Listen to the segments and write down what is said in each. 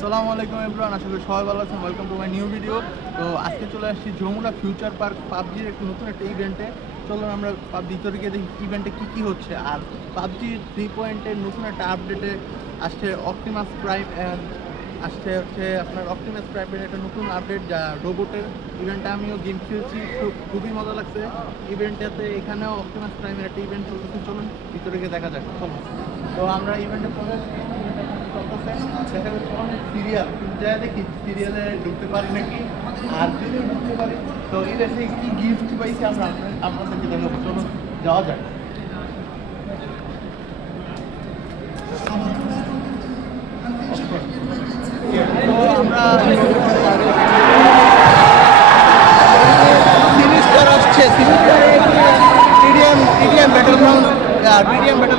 আসসালামু আলাইকুম এভরিওয়ান, আশা করি সবাই ভালো আছেন। Welcome to my new video. তো আজকে চলে আসছি যমুনা ফিউচার পার্ক পাবজির একটু নতুন একটা ইভেন্টে। চলুন আমরা ভিতরে গিয়ে দেখি ইভেন্টে কী হচ্ছে। আর পাবজি 3.0 নতুন একটা আপডেটে আসছে অপটিমাস প্রাইম, আসছে হচ্ছে আপনার অপটিমাস প্রাইমের একটা নতুন আপডেট, যা রোবটের ইভেন্টে আমিও গেম খেলছি, খুবই মজা লাগছে ইভেন্টটাতে। এখানেও অপটিমাস প্রাইমের একটা ইভেন্ট চলতেছে, চলুন ভিতরে গিয়ে দেখা যাক। চলুন, তো আমরা ইভেন্টে পরে দেখা যাচ্ছে অনেক সিরিয়াল, যা দেখি সিরিয়ালে ঢুকতে পারি নাকি। আর যদি ঢুকতে পারি তো ইভেন্টে কি গিফট পাইছি আমরা আপনাদেরকে দেখাবো। চলুন যাওয়া যায়। তো আমরা সিনিস্টার আসছে, টিডিএম ব্যাটল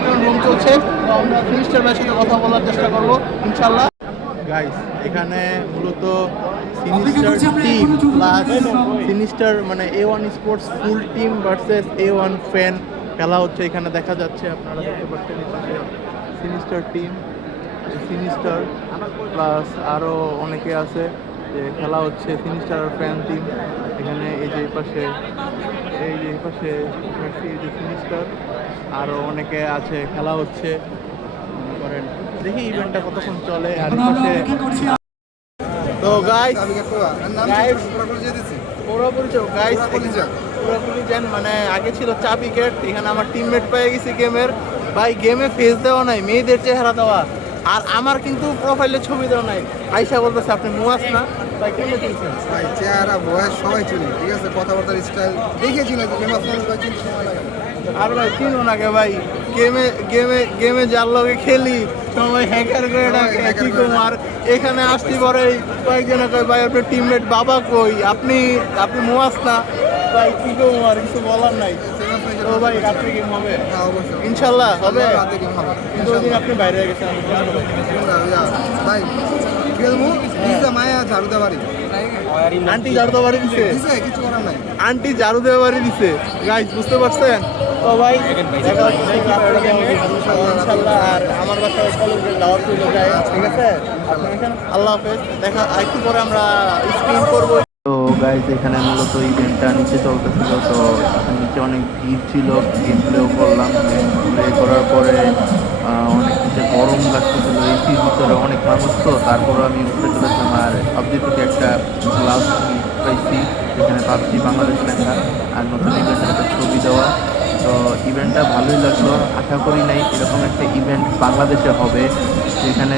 গ্রাউন্ড রুম চলছে। তো আমরা সিনিস্টার ভাইয়ের সাথে কথা বলার চেষ্টা করবো ইনশাল্লাহ। গাইস, এখানে মূলত সিনিস্টার টিম প্লাস সিনিস্টার মানে A1 sports full team versus A1 fan খেলা হচ্ছে। এখানে দেখা যাচ্ছে, আপনারা দেখতে পাচ্ছেন সিনিস্টার টিম, সিনিস্টার প্লাস আরও অনেকে আছে যে খেলা হচ্ছে। সিনিস্টার আর ফ্যান টিম এখানে এই যে পাশে এই যে সিনিস্টার আরও অনেকে আছে, খেলা হচ্ছে করেন। দেখি ইভেন্টটা কতক্ষণ চলে। আর পাশে তো গাইস পুরোপুরি যেন মানে আগে ছিল চা উইকেট, এখানে আমার টিমমেট পেয়ে গেছি গেমের। ভাই গেমে ফেস দেওয়া নাই, মেয়েদের চেহারা দেওয়া, আর আমার কিন্তু প্রোফাইলে ছবি দেওয়া নাই। আইসা বলতেছে আপনি মুয়াস না ভাই, কেমনে চিনছেন? ভাই চেহারা বয়স সবাই চিনি, ঠিক আছে, কথাবার্তার স্টাইল দেখেছি না আর ভাই চিনো না কে ভাই, গেমে যার লগে খেলি সবাই হ্যাকার করে ডাকে কি কুমার। এখানে আসতে পরে কয়েকজনে কয় ভাই আপনার টিমমেট বাবা কই, আপনি মুয়াস না ভাই, কি কুমার, কিছু বলার নাই। ও ভাই রাত্রে গেম হবে ইনশাল্লাহ হবে, কিন্তু ওই দিন আপনি বাইরে গেছেন ভাই খেলবো। মায়া ঝাড়ু দেওয়ারি আন্টি ঝাড়ু দেওয়া বাড়ি দিছে, কিছু করার নাই, আন্টি ঝাড়ু দেওয়া বাড়ি দিছে। গাইস বুঝতে পারছেন তো ভাই, ইনশাল্লাহ। আর আমার বাসায় কলেজে যাওয়ার চলে যায়, ঠিক আছে। আল্লাহ হাফেজ, দেখা একটু পরে আমরা স্ক্রিন করবো। তো গাইজ এখানে মূলত ইভেন্টটা নিচে চলতেছিল, তো নিচে অনেক ভিড় ছিল। গেম প্লেও করলাম, প্লে করার পরে অনেক নিচে গরম লাগতেছিল, এসির ভিতরে অনেক মানুষ, তো তারপরে আমি উপরে চলেছিলাম। আর পাবজি থেকে একটা গ্লাস পাইছি, যেখানে পাবজি বাংলাদেশ লেখা আর নতুন ইভেন্টের একটা ছবি দেওয়া। তো ইভেন্টটা ভালোই লাগলো, আশা করি নাই এরকম একটা ইভেন্ট বাংলাদেশে হবে, যেখানে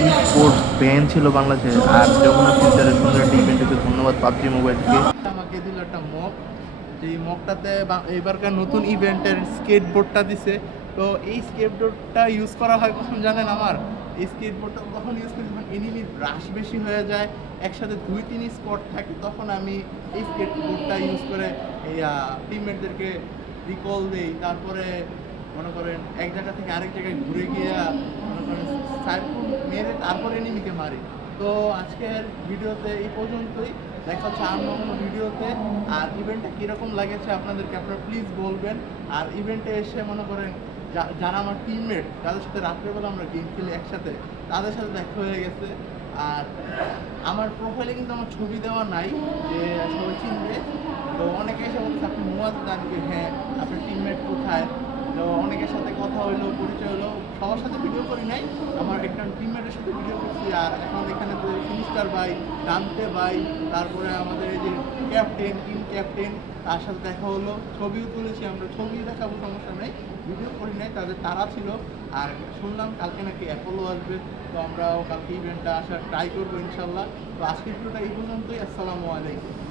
ই স্পোর্টস ব্যান ছিল বাংলাদেশে। আর যমুনা ফিউচারের সুন্দর একটা ইভেন্টকে ধন্যবাদ পাবজি মোবাইলকে। আমাকে দিল একটা মক, যেই মকটাতে এবারকার নতুন ইভেন্টের স্কেটবোর্ডটা দিছে। তো এই স্কেটবোর্ডটা ইউজ করা হয় কখন জানেন? আমার এই স্কেটবোর্ডটা কখন ইউজ করি যখন এনিমির রাশ বেশি হয়ে যায়, একসাথে 2-3 স্পট থাকে, তখন আমি এই স্কেটবোর্ডটা ইউজ করে এই টিমমেটদেরকে রিকল দিই। তারপরে মনে করেন এক জায়গা থেকে আরেক জায়গায় ঘুরে গিয়ে মনে করেন মেরে তারপরে এনিমিকে মারি। তো আজকের ভিডিওতে এই পর্যন্তই, দেখা হচ্ছে অন্য কোনো ভিডিওতে। আর ইভেন্টটা কীরকম লাগেছে আপনাদেরকে আপনারা প্লিজ বলবেন। আর ইভেন্টে এসে মনে করেন যারা আমার টিমমেট, যাদের সাথে রাত্রেবেলা আমরা গেম খেলি একসাথে, তাদের সাথে দেখা হয়ে গেছে। আর আমার প্রোফাইলে কিন্তু আমার ছবি দেওয়া নাই, যে সবাই চিনবে। তো অনেকে এসে বলছে আপনি মুয়াজ জানবে, হ্যাঁ আপনার টিমমেট কোথায়। তো অনেকের সাথে কথা হইলো, পরিচয় হলো, সবার সাথে ভিডিও করি নাই, আমার একটা টিমমেটের সাথে ভিডিও করছি। আর এখন এখানে তো ফিনিস্টার ভাই, ডানতে ভাই, তারপরে আমাদের এই যে ক্যাপ্টেন, টিম ক্যাপ্টেন, তার সাথে দেখা হলো, ছবিও তুলেছি। আমরা ছবি দেখাবো, সমস্যা নেই, ভিডিও করি নাই, তাদের তারা ছিল। আর শুনলাম কালকে নাকি অ্যাপোলো আসবে, তো আমরাও কালকে ইভেন্টটা আসার ট্রাই করবো ইনশাল্লাহ। তো আজকের ভিডিওটা এই পর্যন্তই। আসসালামু আলাইকুম।